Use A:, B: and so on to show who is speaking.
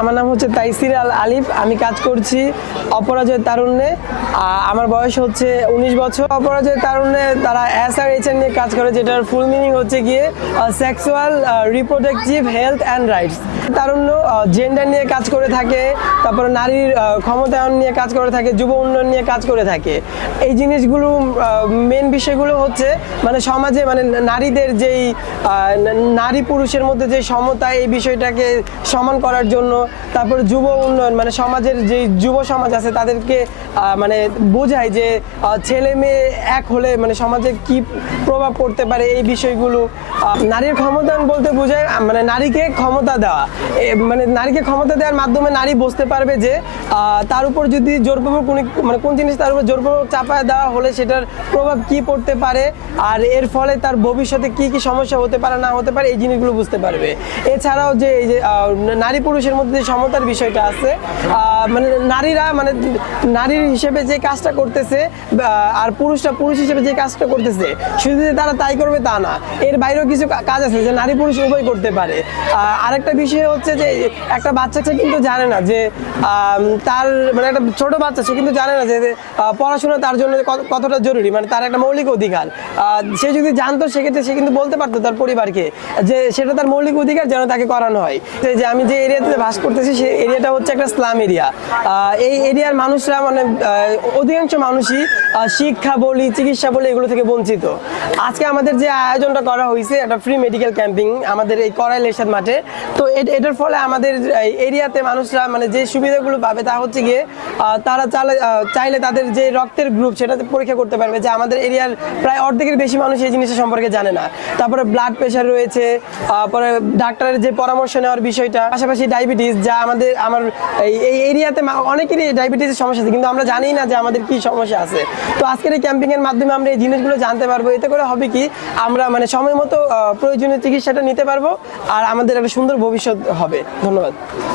A: আমার নাম হচ্ছে তাইসির আল আলিফ। আমি কাজ করছি অপরাজয় তারুণ্যে। আমার বয়স হচ্ছে উনিশ বছর। অপরাজয় তারুণ্যে তারা এস আর এইচ নিয়ে কাজ করে, যেটার ফুল মিনিং হচ্ছে গিয়ে sexual reproductive health and rights Tarunya gender নিয়ে কাজ করে থাকে, তারপরে নারীর ক্ষমতায়ন নিয়ে কাজ করে থাকে, যুব উন্নয়ন নিয়ে কাজ করে থাকে। এই জিনিসগুলো মেন বিষয়গুলো হচ্ছে মানে সমাজে মানে নারীদের যেই নারী পুরুষের মধ্যে যে সমতা এই বিষয়টাকে সমান করার জন্য তারপর যুব উন্নয়ন মানে সমাজের যে যুব সমাজ আছে, তাদেরকে মানে বোঝায় যে ছেলে মেয়ে এক হলে মানে সমাজে কি প্রভাব পড়তে পারে এই বিষয়গুলো। নারীর ক্ষমতায়ন বলতে বোঝায় মানে নারীকে ক্ষমতা দেওয়া। মানে নারীকে ক্ষমতা দেওয়ার মাধ্যমে নারী বুঝতে পারবে যে তার উপর যদি জোরপূর্বক কোন মানে কোন জিনিস তার উপর জোরপূর্বক চাপায় দেওয়া হলে সেটার প্রভাব কি পড়তে পারে, আর এর ফলে তার ভবিষ্যতে কি কি সমস্যা হতে পারে, না হতে পারে, এই জিনিসগুলো বুঝতে পারবে। এছাড়াও যে, এই যে নারী পুরুষের মধ্যে যে সমতার বিষয়টা আছে। মানে নারীরা মানে নারীর হিসেবে যে কাজটা করতেছে আর পুরুষরা পুরুষ হিসেবে যে কাজটা করতেছে, শুধু যে তারা তাই করবে তা না। এর বাইরেও কিছু কাজ আছে যে নারী পুরুষ উভয় করতে পারে। আরেকটা বিষয় হচ্ছে যে একটা বাচ্চা সে কিন্তু জানে না যে তার মানে একটা ছোট বাচ্চা সে কিন্তু জানে না যে পড়াশোনা তার জন্য কতটা জরুরি মানে তার একটা মৌলিক অধিকার। সে যদি জানতো, সেক্ষেত্রে সে কিন্তু বলতে পারতো তার পরিবারকে যে সেটা তার মৌলিক অধিকার যেন তাকে করানো হয়। যে আমি যে এরিয়াতে বাস করতেছি এরিয়াটা হচ্ছে একটা স্লাম এরিয়া। এই এরিয়ার মানুষরা মানে অধিকাংশ মানুষই শিক্ষা বলি চিকিৎসা বলি এগুলো থেকে বঞ্চিত। আজকে আমাদের যে আয়োজনটা করা হয়েছে একটা ফ্রি মেডিকেল ক্যাম্পিং আমাদের এই করাইল এরশাদ মাঠে তো এটার ফলে আমাদের এরিয়াতে মানুষরা মানে যে সুবিধাগুলো পাবে তা হচ্ছে গিয়ে তারা চাইলে তাদের যে রক্তের গ্রুপ সেটা পরীক্ষা করতে পারবে যে আমাদের এরিয়ার প্রায় অর্ধেকের বেশি মানুষ এই জিনিসটা সম্পর্কে জানে না। তারপরে ব্লাড প্রেশার রয়েছে আহ, পরে ডাক্তারের যে পরামর্শ নেওয়ার বিষয়টা পাশাপাশি ডায়াবেটিস যা আমাদের, আমার এই- এরিয়াতে অনেকেরই ডায়াবেটিসের সমস্যা আছে, কিন্তু আমরা জানি না যে আমাদের কি সমস্যা আছে। তো আজকের এই ক্যাম্পিংয়ের মাধ্যমে আমরা এই জিনিসগুলো জানতে পারব। এতে করে হবে কি, আমরা মানে সময় মতো প্রয়োজনীয় চিকিৎসাটা নিতে পারব, আর আমাদের একটা সুন্দর ভবিষ্যৎ হবে। ধন্যবাদ।